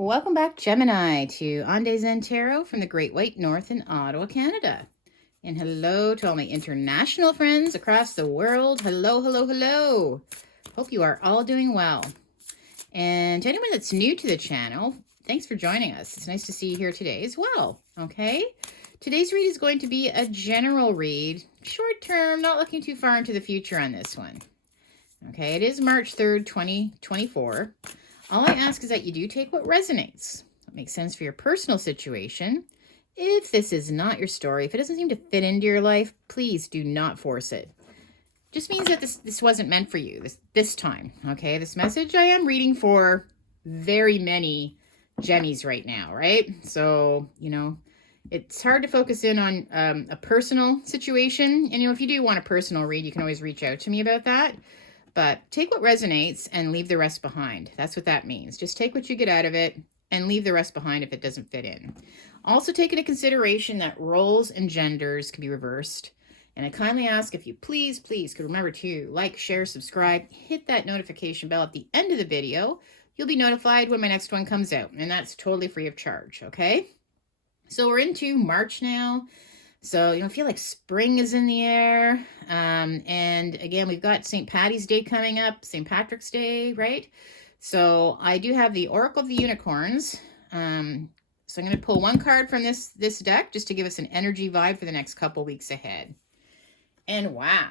Welcome back, Gemini, to On Days Zen Tarot from the Great White North in Ottawa, Canada. And hello to all my international friends across the world. Hello, hello, hello. Hope you are all doing well. And to anyone that's new to the channel, thanks for joining us. It's nice to see you here today as well, okay? Today's read is going to be a general read, short term, not looking too far into the future on this one. Okay, it is March 3rd, 2024. All I ask is that you do take what resonates, what makes sense for your personal situation. If this is not your story, if it doesn't seem to fit into your life, please do not force it. Just means that this wasn't meant for you this time, okay? This message I am reading for very many Gemmies right now, right? So, it's hard to focus in on a personal situation. And, if you do want a personal read, you can always reach out to me about that. But take what resonates and leave the rest behind. That's what that means. Just take what you get out of it and leave the rest behind if it doesn't fit in. Also take into consideration that roles and genders can be reversed. And I kindly ask if you please could remember to like, share, subscribe, hit that notification bell at the end of the video. You'll be notified when my next one comes out. And that's totally free of charge, okay? So we're into March now. So, I feel like spring is in the air. And again, we've got St. Patty's Day coming up, St. Patrick's Day, right? So I do have the Oracle of the Unicorns. So I'm going to pull one card from this deck just to give us an energy vibe for the next couple weeks ahead. And wow,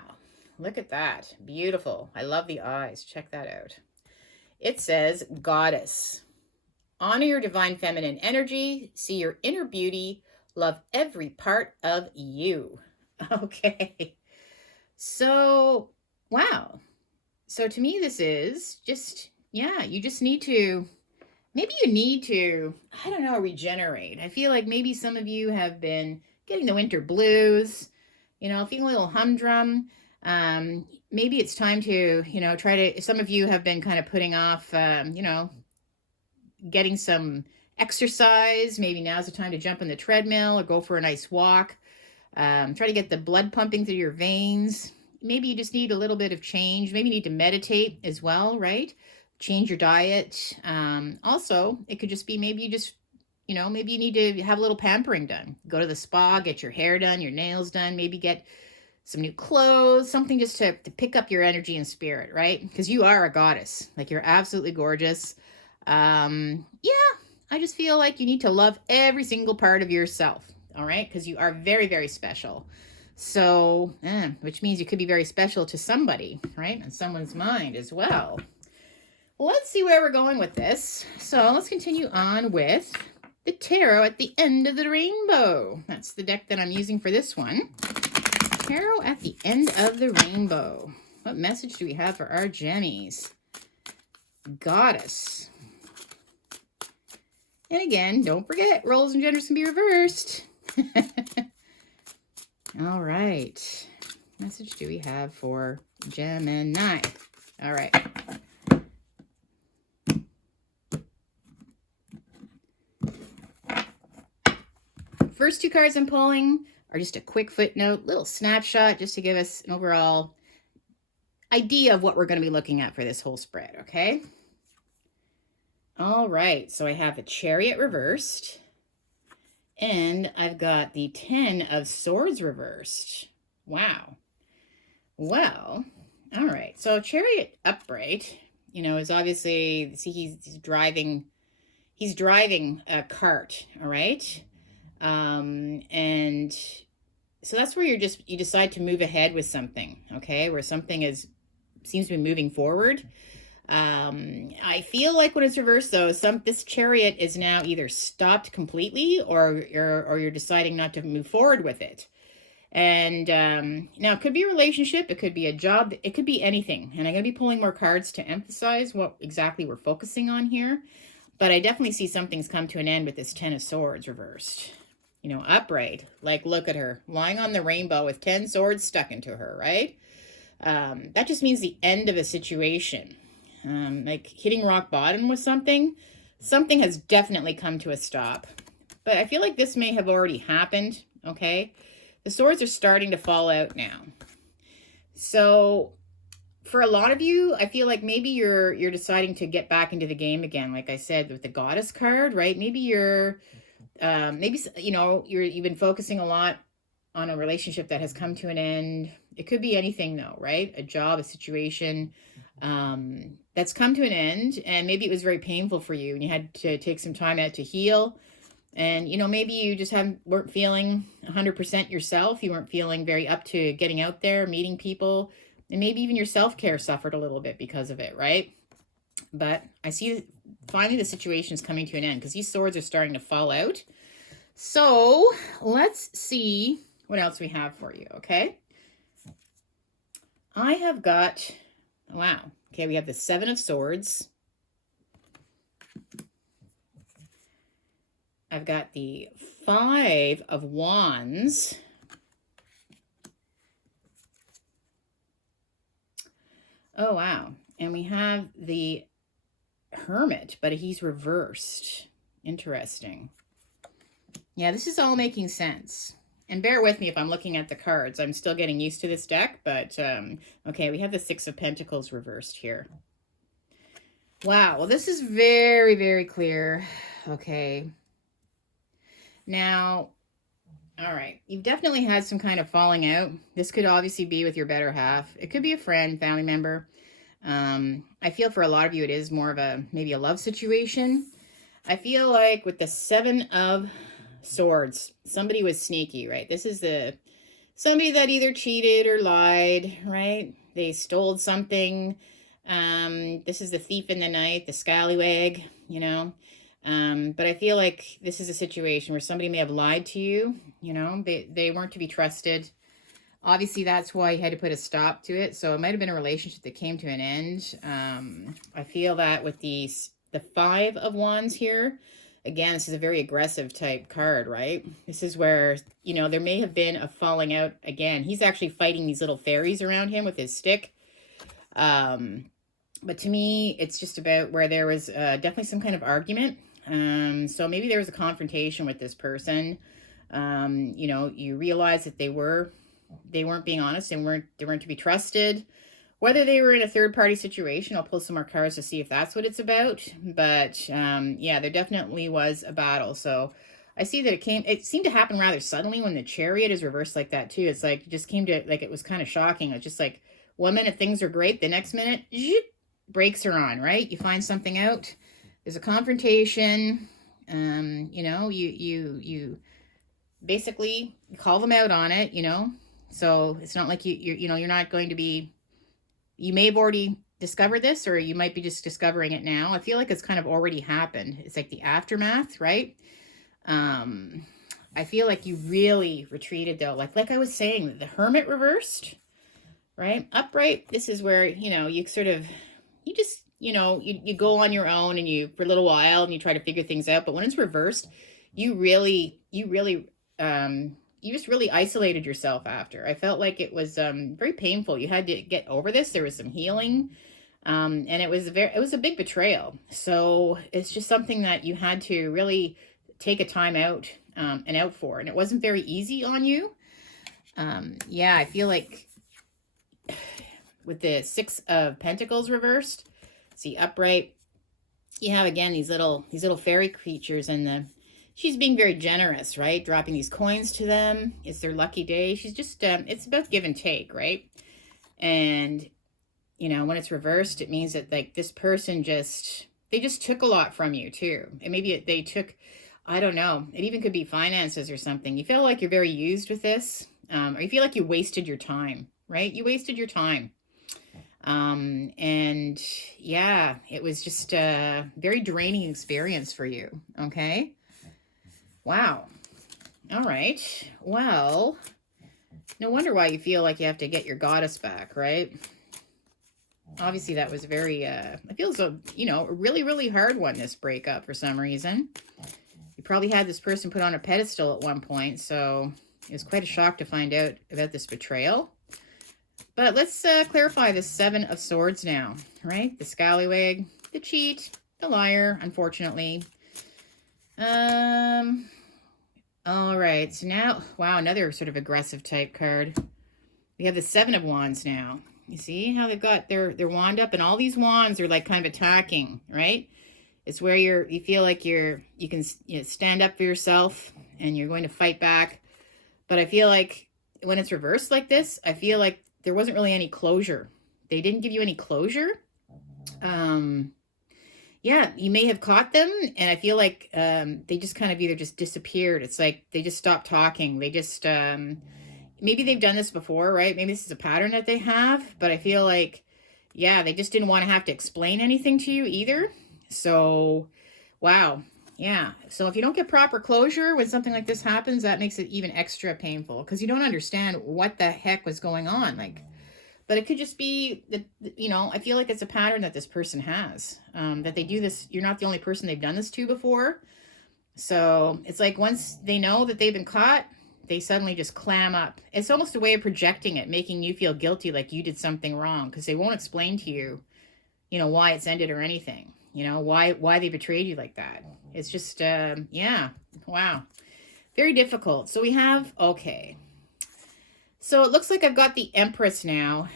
look at that. Beautiful. I love the eyes. Check that out. It says, Goddess. Honor your divine feminine energy. See your inner beauty. Love every part of you. Okay. So, wow. So to me, this is just, you just need to, maybe you need to, I don't know, regenerate. I feel like maybe some of you have been getting the winter blues, feeling a little humdrum. Maybe it's time to, some of you have been kind of putting off, getting some exercise. Maybe now's the time to jump on the treadmill or go for a nice walk. Try to get the blood pumping through your veins. Maybe you just need a little bit of change. Maybe you need to meditate as well, right? Change your diet. Also, it could just be maybe you just, maybe you need to have a little pampering done. Go to the spa, get your hair done, your nails done, maybe get some new clothes, something just to pick up your energy and spirit, right? Because you are a goddess. Like, you're absolutely gorgeous. I just feel like you need to love every single part of yourself, all right? Because you are very, very special. So, which means you could be very special to somebody, right? In someone's mind as well. Let's see where we're going with this. So let's continue on with the Tarot at the End of the Rainbow. That's the deck that I'm using for this one. Tarot at the End of the Rainbow. What message do we have for our Gemmies? Goddess. And again, don't forget, roles and genders can be reversed. All right. What message do we have for Gemini? All right. First two cards I'm pulling are just a quick footnote, little snapshot, just to give us an overall idea of what we're going to be looking at for this whole spread, okay? All right, so I have the Chariot reversed, and I've got the 10 of Swords reversed. Wow. Well, all right, so Chariot upright, is obviously, see, he's driving a cart, all right? And so that's where you decide to move ahead with something, okay? Where something seems to be moving forward. I feel like when it's reversed, though, this Chariot is now either stopped completely or you're deciding not to move forward with it. And now it could be a relationship, it could be a job, it could be anything. And I'm going to be pulling more cards to emphasize what exactly we're focusing on here. But I definitely see something's come to an end with this 10 of Swords reversed. Upright. Like, look at her lying on the rainbow with 10 swords stuck into her, right? That just means the end of a situation. Like hitting rock bottom with something has definitely come to a stop. But I feel like this may have already happened, okay? The swords are starting to fall out now. So for a lot of you, I feel like maybe you're deciding to get back into the game again. Like I said, with the Goddess card, right? Maybe you're, maybe, you know, you've been focusing a lot on a relationship that has come to an end. It could be anything though, right? A job, a situation, that's come to an end, and maybe it was very painful for you and you had to take some time out to heal. And, you know, maybe you just weren't feeling 100% yourself. You weren't feeling very up to getting out there, meeting people. And maybe even your self-care suffered a little bit because of it, right? But I see finally the situation is coming to an end because these swords are starting to fall out. So let's see what else we have for you, okay? I have got, wow. Okay, we have the Seven of Swords. I've got the Five of Wands. Oh, wow. And we have the Hermit, but he's reversed. Interesting. Yeah, this is all making sense. And bear with me if I'm looking at the cards. I'm still getting used to this deck, but okay, we have the Six of Pentacles reversed here. Wow, well, this is very, very clear. Okay. Now, all right, you've definitely had some kind of falling out. This could obviously be with your better half. It could be a friend, family member. I feel for a lot of you, it is more of a, maybe a love situation. I feel like with the Seven of Swords, somebody was sneaky, right? This is somebody that either cheated or lied, right? They stole something. This is the thief in the night, the scallywag, you know. But I feel like this is a situation where somebody may have lied to you, you know, they weren't to be trusted. Obviously, that's why you had to put a stop to it. So it might have been a relationship that came to an end. I feel that with the Five of Wands here, again, this is a very aggressive type card, right? This is where, you know, there may have been a falling out again. He's actually fighting these little fairies around him with his stick. But to me, it's just about where there was definitely some kind of argument. So maybe there was a confrontation with this person. You know, you realize that they weren't being honest and they weren't to be trusted. Whether they were in a third-party situation, I'll pull some more cards to see if that's what it's about. But yeah, there definitely was a battle. So I see that it seemed to happen rather suddenly when the Chariot is reversed like that too. It's like it just came to, like, it was kind of shocking. It's just like 1 minute things are great, the next minute brakes are on, right? You find something out. There's a confrontation. You know, you basically call them out on it, you know. So it's not like you're not going to be, you may have already discovered this, or you might be just discovering it now. I feel like it's kind of already happened. It's like the aftermath, right? I feel like you really retreated though. Like I was saying, the Hermit reversed, right? Upright, this is where, you know, you sort of, you just, you know, you go on your own and you, for a little while, and you try to figure things out. But when it's reversed, you just really isolated yourself after. I felt like it was very painful. You had to get over this. There was some healing. And it was a big betrayal. So it's just something that you had to really take a time out and out for. And it wasn't very easy on you. Yeah, I feel like with the Six of Pentacles reversed, see upright, you have again these little fairy creatures, and she's being very generous, right? Dropping these coins to them. It's their lucky day. She's just, it's about give and take, right? And, you know, when it's reversed, it means that, like, this person they just took a lot from you too. And maybe they took, I don't know, it even could be finances or something. You feel like you're very used with this, or you feel like you wasted your time, right? You wasted your time. And yeah, it was just a very draining experience for you. Okay. Wow. All right. Well, no wonder why you feel like you have to get your goddess back, right? Obviously that was very, it feels a, you know, a really, really hard one, this breakup, for some reason. You probably had this person put on a pedestal at one point, so it was quite a shock to find out about this betrayal. But let's clarify the Seven of Swords now, right? The scallywag, the cheat, the liar, unfortunately. All right, so now, wow, another sort of aggressive type card. We have the Seven of Wands now. You see how they've got their wand up, and all these wands are like kind of attacking, right? It's where you feel like you can stand up for yourself and you're going to fight back. But I feel like when it's reversed like this, I feel like there wasn't really any closure. They didn't give you any closure. Yeah, you may have caught them, and I feel like they just kind of either just disappeared. It's like they just stopped talking. They just maybe they've done this before, right? Maybe this is a pattern that they have, but I feel like, yeah, they just didn't want to have to explain anything to you either. So, wow. Yeah. So if you don't get proper closure when something like this happens, that makes it even extra painful because you don't understand what the heck was going on. Like, but it could just be that, I feel like it's a pattern that this person has, that they do this. You're not the only person they've done this to before. So it's like once they know that they've been caught, they suddenly just clam up. It's almost a way of projecting it, making you feel guilty like you did something wrong because they won't explain to you, why it's ended or anything, why they betrayed you like that. It's just, yeah, wow. Very difficult. So we have, okay. So it looks like I've got the Empress now.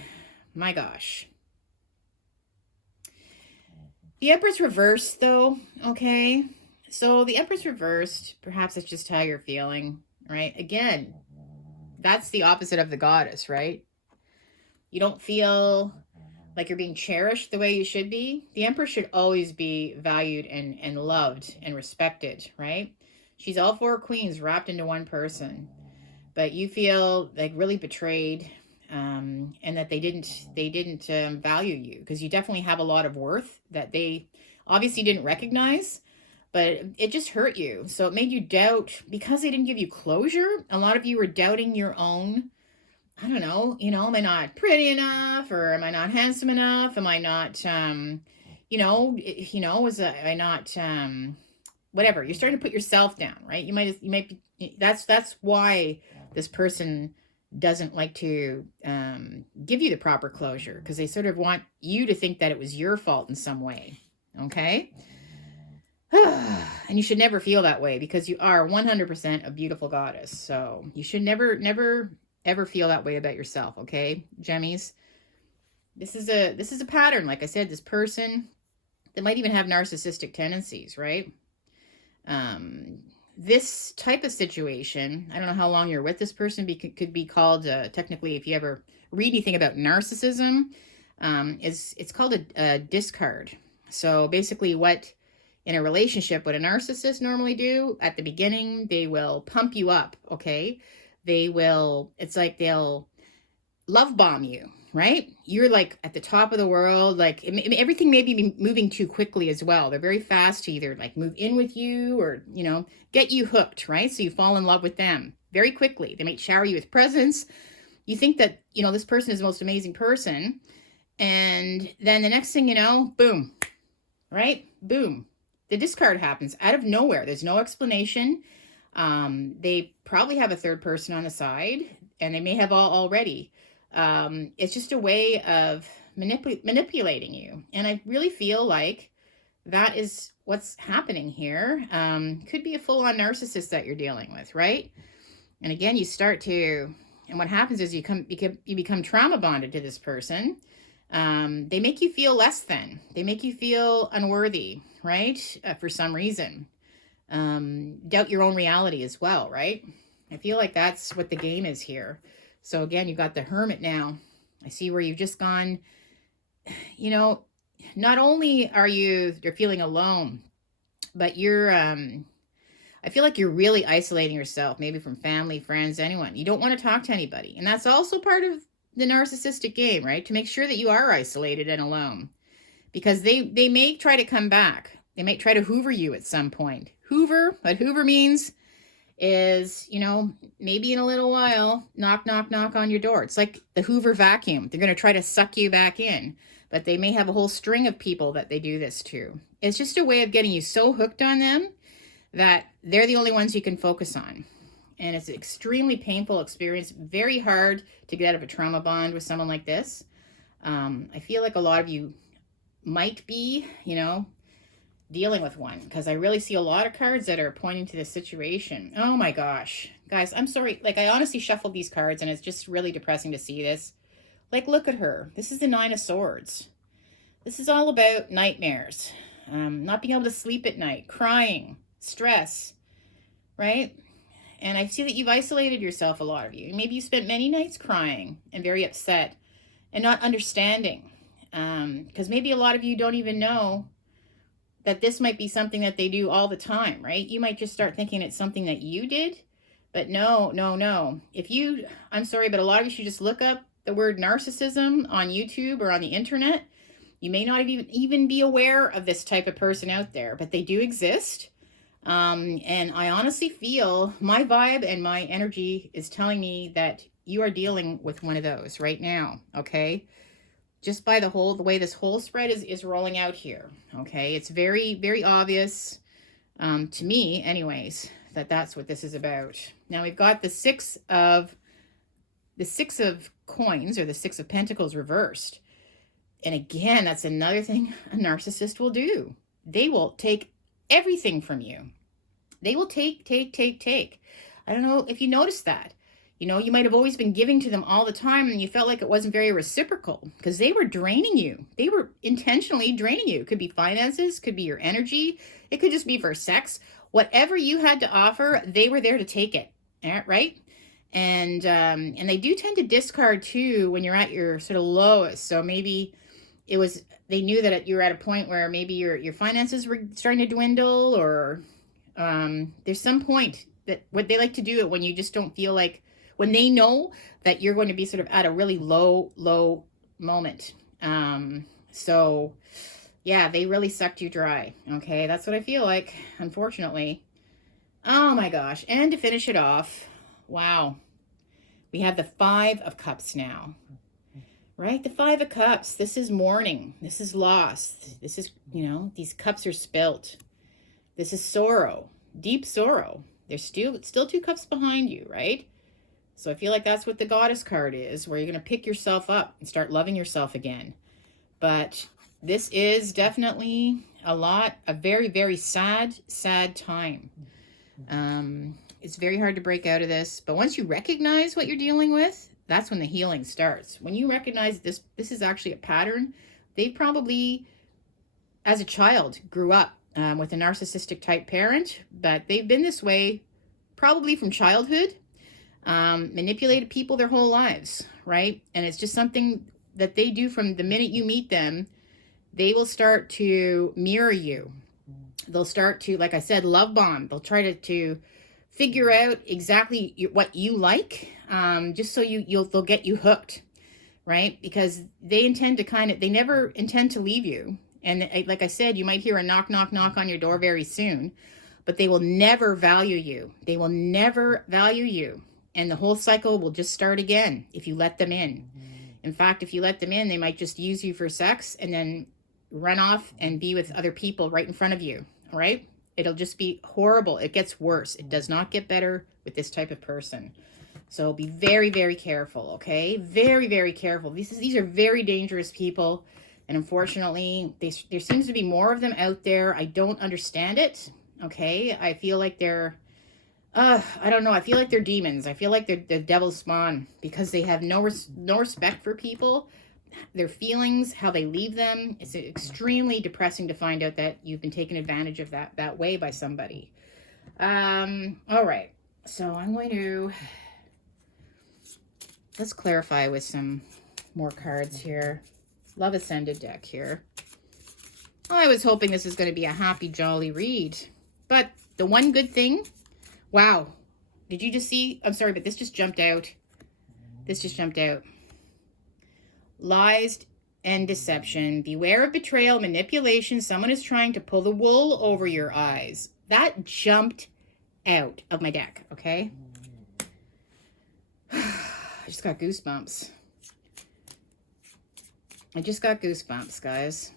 My gosh. The Empress reversed though, okay? So the Empress reversed, perhaps it's just how you're feeling, right? Again, that's the opposite of the Goddess, right? You don't feel like you're being cherished the way you should be. The Empress should always be valued and loved and respected, right? She's all four queens wrapped into one person. But you feel like really betrayed, and that they didn't value you because you definitely have a lot of worth that they obviously didn't recognize, but it just hurt you. So it made you doubt because they didn't give you closure. A lot of you were doubting your own, I don't know, am I not pretty enough, or am I not handsome enough? Am I not, was I not, whatever. You're starting to put yourself down, right? You might be, that's why this person doesn't like to give you the proper closure, because they sort of want you to think that it was your fault in some way, okay? And you should never feel that way because you are 100% a beautiful goddess. So you should never, ever feel that way about yourself, okay, Gemmies? This is a pattern. Like I said, this person that might even have narcissistic tendencies, right? This type of situation, I don't know how long you're with this person, could be called, technically, if you ever read anything about narcissism, it's called a discard. So basically in a relationship, what a narcissist normally do at the beginning, they will pump you up, okay? It's like they'll love bomb you, right? You're like at the top of the world, like everything may be moving too quickly as well. They're very fast to either like move in with you or, get you hooked, right? So you fall in love with them very quickly. They might shower you with presents. You think that, this person is the most amazing person. And then the next thing you know, boom, right? Boom. The discard happens out of nowhere. There's no explanation. They probably have a third person on the side, and they may have already. It's just a way of manipulating you. And I really feel like that is what's happening here. Could be a full-on narcissist that you're dealing with, right? And again, and what happens is you become trauma bonded to this person. They make you feel less than. They make you feel unworthy, right? For some reason. Doubt your own reality as well, right? I feel like that's what the game is here. So again, you've got the Hermit now. I see where you've just gone, not only you're feeling alone, but I feel like you're really isolating yourself, maybe from family, friends, anyone. You don't want to talk to anybody. And that's also part of the narcissistic game, right? To make sure that you are isolated and alone, because they may try to come back. They might try to hoover you at some point. What hoover means is, maybe in a little while, knock, knock, knock on your door. It's like the Hoover vacuum. They're going to try to suck you back in, but they may have a whole string of people that they do this to. It's just a way of getting you so hooked on them that they're the only ones you can focus on. And it's an extremely painful experience, very hard to get out of a trauma bond with someone like this. I feel like a lot of you might be, dealing with one, because I really see a lot of cards that are pointing to this situation. Oh my gosh, guys, I'm sorry. Like, I honestly shuffled these cards and it's just really depressing to see this. Like, look at her. This is the Nine of Swords. This is all about nightmares, not being able to sleep at night, crying, stress, right? And I see that you've isolated yourself, a lot of you. Maybe you spent many nights crying and very upset and not understanding. Because maybe a lot of you don't even know that this might be something that they do all the time, right? You might just start thinking it's something that you did. But no, no, no. I'm sorry, but a lot of you should just look up the word narcissism on YouTube or on the internet. You may not even be aware of this type of person out there, but they do exist. And I honestly feel my vibe and my energy is telling me that you are dealing with one of those right now, okay? Just by the way this whole spread is rolling out here, okay? It's very, very obvious, to me anyways, that that's what this is about. Now we've got the six of coins, or the Six of Pentacles reversed. And again, that's another thing a narcissist will do. They will take everything from you. They will take. I don't know if you noticed that. You know, you might have always been giving to them all the time and you felt like it wasn't very reciprocal because they were draining you. They were intentionally draining you. It could be finances, could be your energy. It could just be for sex. Whatever you had to offer, they were there to take it, right? And they do tend to discard too when you're at your sort of lowest. So maybe they knew that you were at a point where maybe your finances were starting to dwindle, or there's some point that what they like to do it when you just don't feel like, when they know that you're going to be sort of at a really low moment. So yeah, they really sucked you dry. Okay, that's what I feel like, unfortunately. Oh my gosh. And to finish it off, wow, we have the Five of Cups now. Right? The Five of Cups. This is mourning. This is loss. This is, these cups are spilt. This is sorrow. Deep sorrow. There's still two cups behind you, right? So I feel like that's what the Goddess card is, where you're going to pick yourself up and start loving yourself again. But this is definitely a very, very sad time. It's very hard to break out of this. But once you recognize what you're dealing with, that's when the healing starts. When you recognize this is actually a pattern, they probably, as a child, grew up with a narcissistic type parent, but they've been this way probably from childhood, manipulated people their whole lives, right? And it's just something that they do from the minute you meet them. They will start to mirror you. They'll start to, like I said, love bomb. They'll try to figure out exactly what you like, just so they'll get you hooked, right? Because they never intend to leave you. And like I said, you might hear a knock on your door very soon, but they will never value you. They will never value you. And the whole cycle will just start again if you let them in. In fact, if you let them in, they might just use you for sex and then run off and be with other people right in front of you, right? It'll just be horrible. It gets worse. It does not get better with this type of person. So be very, very careful, okay? Very, very careful. These are very dangerous people. And unfortunately, there seems to be more of them out there. I don't understand it, okay? I feel like they're, I don't know. I feel like they're demons. I feel like they're the devil's spawn because they have no respect for people, their feelings, how they leave them. It's extremely depressing to find out that you've been taken advantage of that way by somebody. All right. So I'm going to, let's clarify with some more cards here. Love Ascended deck here. I was hoping this was going to be a happy, jolly read. But the one good thing, wow. Did you just see? I'm sorry, but this just jumped out. This just jumped out. Lies and deception. Beware of betrayal, manipulation. Someone is trying to pull the wool over your eyes. That jumped out of my deck, okay? I just got goosebumps. I just got goosebumps, guys.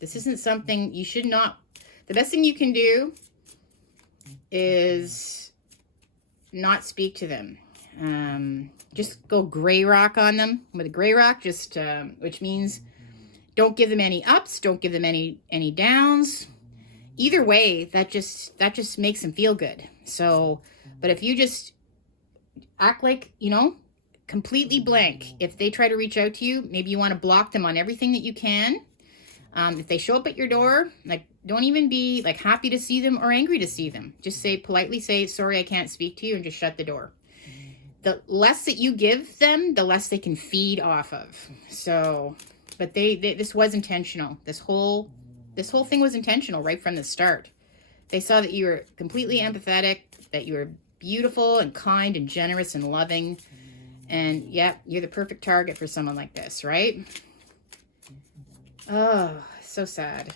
This isn't something you should not... The best thing you can do is not speak to them. Just go gray rock on them with a gray rock, just which means don't give them any ups, don't give them any downs. Either way, that just makes them feel good. So, but if you just act like, completely blank. If they try to reach out to you, maybe you want to block them on everything that you can. If they show up at your door, like, don't even be like happy to see them or angry to see them. Just say politely, say, sorry, I can't speak to you, and just shut the door. The less that you give them, the less they can feed off of. So, but this was intentional. This whole thing was intentional right from the start. They saw that you were completely empathetic, that you were beautiful and kind and generous and loving. And yeah, you're the perfect target for someone like this, right? Oh, so sad.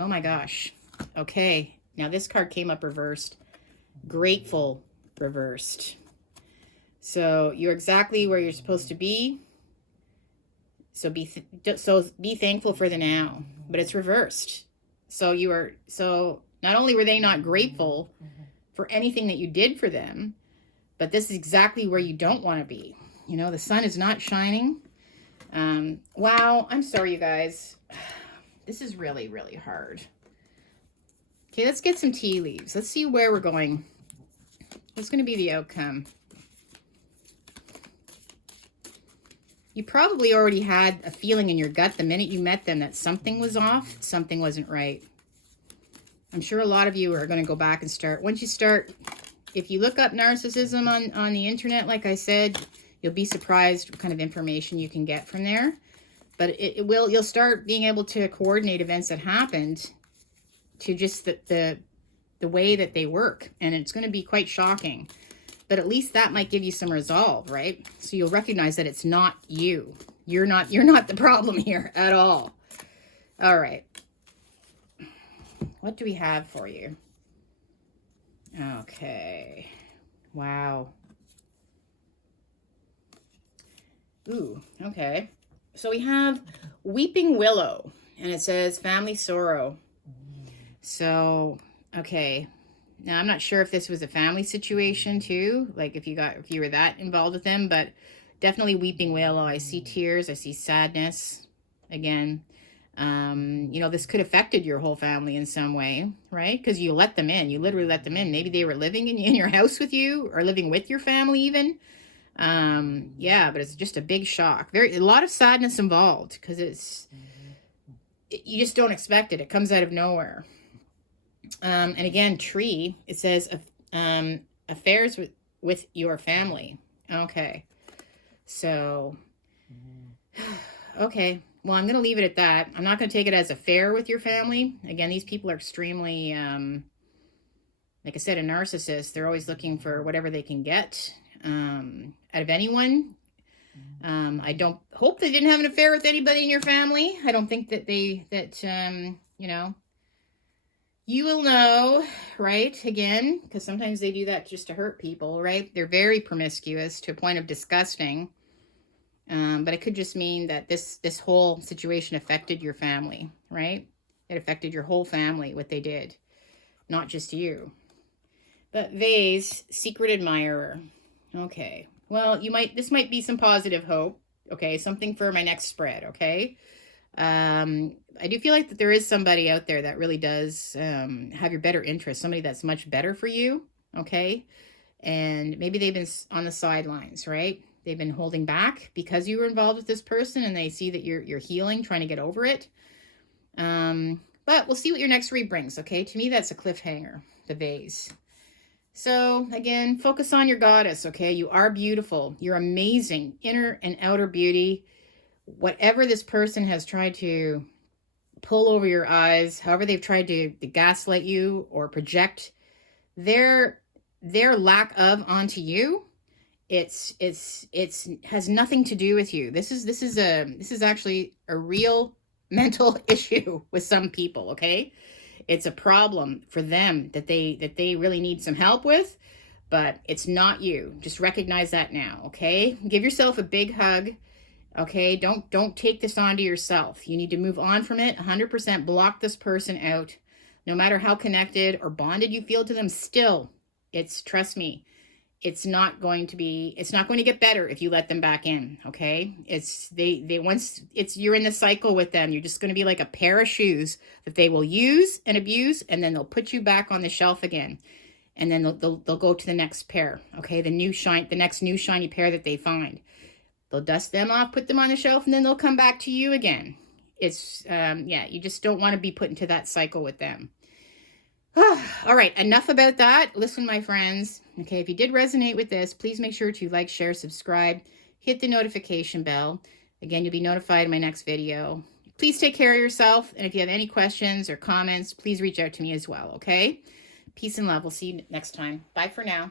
Oh my gosh. Okay. Now this card came up reversed. Grateful reversed. So you're exactly where you're supposed to be. So be thankful for the now, but it's reversed. So not only were they not grateful for anything that you did for them, but this is exactly where you don't want to be. You know, the sun is not shining. Wow, I'm sorry, you guys. This is really, really hard. Okay, let's get some tea leaves. Let's see where we're going. What's going to be the outcome? You probably already had a feeling in your gut the minute you met them that something was off, something wasn't right. I'm sure a lot of you are going to go back and start. Once you start, if you look up narcissism on the internet, like I said, you'll be surprised what kind of information you can get from there. But you'll start being able to coordinate events that happened to just the way that they work. And it's going to be quite shocking. But at least that might give you some resolve, right? So you'll recognize that it's not you. You're not the problem here at all. All right. What do we have for you? Okay. Wow. Ooh, okay. So we have Weeping Willow, and it says family sorrow. So, okay. Now, I'm not sure if this was a family situation too, like if you were that involved with them, but definitely Weeping Willow. I see tears, I see sadness again. You know, this could have affected your whole family in some way, right? Because you let them in. You literally let them in. Maybe they were living in your house with you or living with your family even. Yeah, but it's just a big shock. A lot of sadness involved because you just don't expect it. It comes out of nowhere. And again, tree, it says affairs with your family. Okay. So, okay. Well, I'm going to leave it at that. I'm not going to take it as affair with your family. Again, these people are extremely, like I said, a narcissist. They're always looking for whatever they can get out of anyone. I don't hope they didn't have an affair with anybody in your family. I don't think that you know, you will know, right? Again, because sometimes they do that just to hurt people, right? They're very promiscuous to a point of disgusting. But it could just mean that this whole situation affected your family, right? It affected your whole family, what they did, not just you. But vase, secret admirer. Okay. Well, this might be some positive hope. Okay. Something for my next spread. Okay. I do feel like that there is somebody out there that really does have your better interest, somebody that's much better for you. Okay. And maybe they've been on the sidelines, right? They've been holding back because you were involved with this person and they see that you're healing, trying to get over it. But we'll see what your next read brings, okay? To me, that's a cliffhanger, the vase. So, again, focus on your goddess, okay? You are beautiful. You're amazing. Inner and outer beauty. Whatever this person has tried to pull over your eyes, however they've tried to gaslight you or project their lack of onto you, it's has nothing to do with you. This is actually a real mental issue with some people, okay? It's a problem for them that they really need some help with, but it's not you. Just recognize that now, okay? Give yourself a big hug, okay? Don't take this onto yourself. You need to move on from it. 100% block this person out. No matter how connected or bonded you feel to them, still, trust me, it's not going to get better if you let them back in, okay? You're in the cycle with them. You're just going to be like a pair of shoes that they will use and abuse, and then they'll put you back on the shelf again. and then they'll go to the next pair. Okay, the next new shiny pair that they find. They'll dust them off, put them on the shelf, and then they'll come back to you again. It's yeah, you just don't want to be put into that cycle with them. All right, enough about that. Listen, my friends. Okay, if you did resonate with this, please make sure to like, share, subscribe, hit the notification bell. Again, you'll be notified in my next video. Please take care of yourself. And if you have any questions or comments, please reach out to me as well, okay? Peace and love. We'll see you next time. Bye for now.